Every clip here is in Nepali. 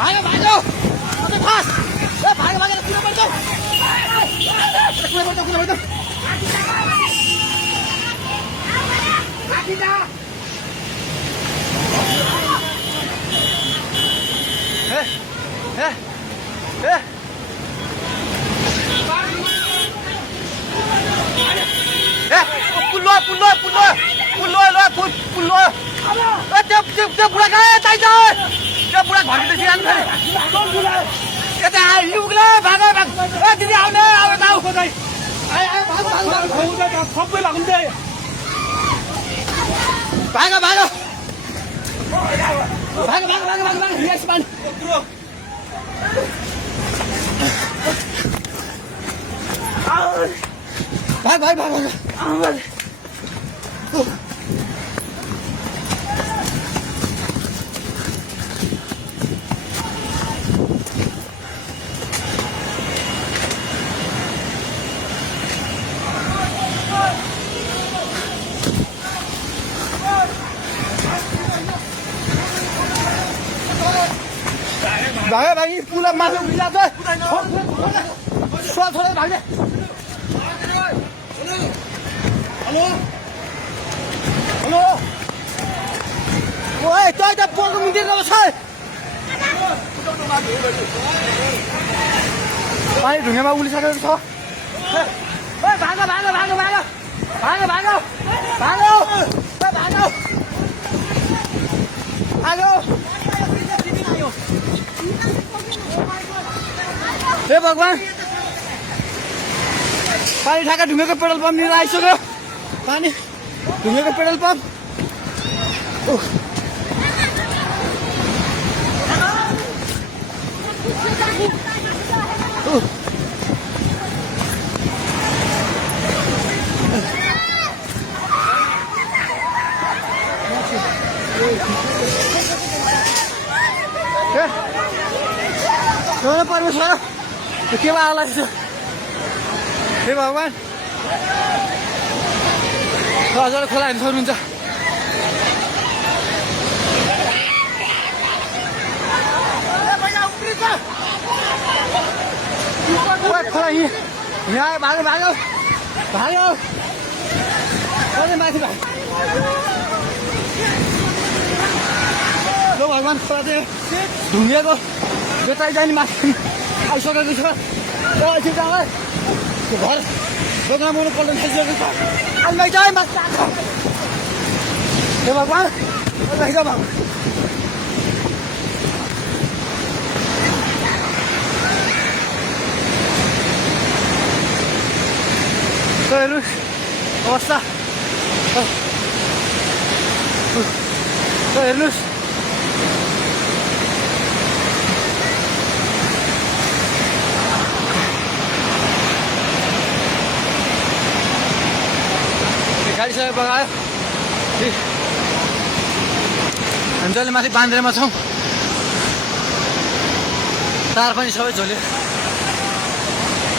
भागो भागो अबे फास ए भागो भागो कुना पर्छ कुना पर्छ आकिदा ए पुल्लो त्यो बुढा कहाँ यतै छ त्यो बुढा घरभित्र सिरानु फेरि यता आइपुग्ला भाग ए दिदी आउने अब त आऊ खोदै सबै भाग हुन्छ भाग भाग भाग भाग भाग भाग भाग यस मान भाग भाग भाग भाग भागे भागी पुला माथि उभिला छ छोरा छोरा भाग्ने हेलो हेलो ओए तै त पोको मिटिरहेको छ पानी ढुङ्गामा उलिसकेको छ ओए भाग भाग भाग भाग भाग भाग भाग ओए भाग भागो हे भगवान पानी ठाका ढुङ्गेको पेट्रोल पम्प लिएर आइसक्यो पानी ढुङ्गेको पेट्रोल पम्प परमेश्वर के आला हे भगवान हजुर खोला हेर्नु सक्नुहुन्छ खोला यहाँ भागो भागो भागो माथि भाग भगवान खोला चाहिँ ढुङ्गेको बेताइ जाने माथि आइसकेको छ एकछिन जाँदा घर दोकान बनाउनु पल्ट थालिसकेको छ अलमै चाहिँ माथि आएको हे भगवान भगवान हेर्नु अवस्था हेर्नुहोस् गाडी सबै बगायो हामी जहिले माथि बान्द्रेमा छौँ तार पनि सबै झोल्यो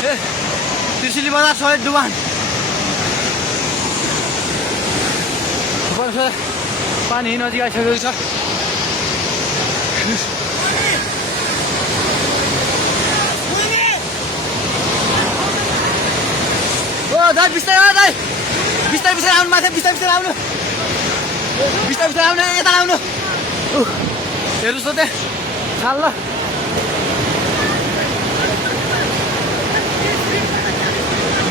ए त्रिशुली बजार सबै डुबान पानी नजिक आइसकेको छ ओ दाइ बिस्तारै दाइ बिस्तारै बिस्तारै आउनु माथि बिस्तारै बिस्तारै आउनु बिस्तारै बिस्तारै आउनु यता आउनु हेर्नुहोस् त त्यहाँ छाल ल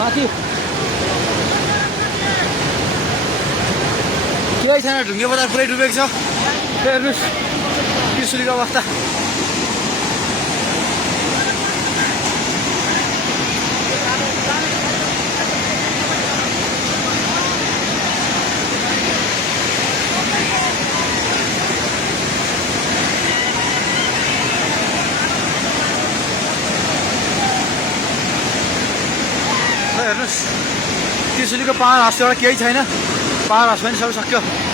माथि केही छैन ढुङ्गे बजार पुरै डुबेको छ हेर्नुहोस् त्रिशुलीको अवस्था हेर्नुहोस् त्रिशुलीको पाहाड हाउस एउटा केही छैन पाहाड हाउस पनि सबै सक्यो